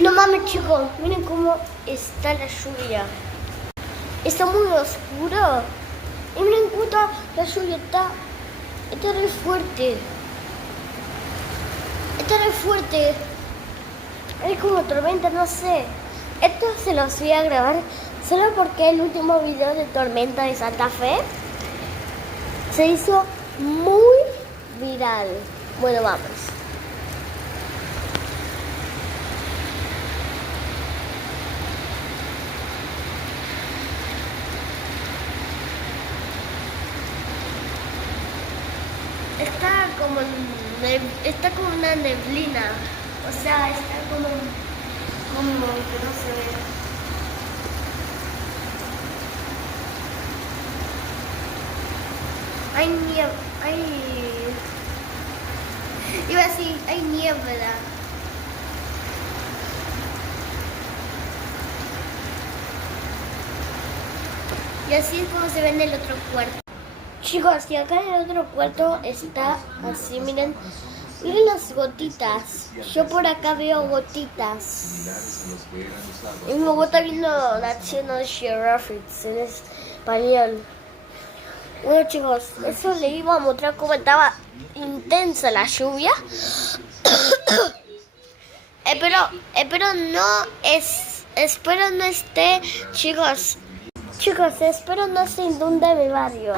No mames, chicos, miren cómo está la lluvia. Está muy oscuro. Y miren puta, la lluvia está re fuerte. Está re fuerte. Es como tormenta, no sé. Esto se los voy a grabar solo porque el último video de Tormenta de Santa Fe se hizo muy viral. Bueno, vamos. Está como una neblina. O sea, está como que no se ve. Hay niebla, iba a decir, hay niebla. Y así es como se ve en el otro cuarto. Chicos, y acá en el otro cuarto está así, miren. Miren las gotitas. Yo por acá veo gotitas. Y mi mamá está viendo National Geographic en español. Bueno, chicos, eso le iba a mostrar cómo estaba intensa la lluvia. Espero no esté, chicos, espero no se inunde mi barrio.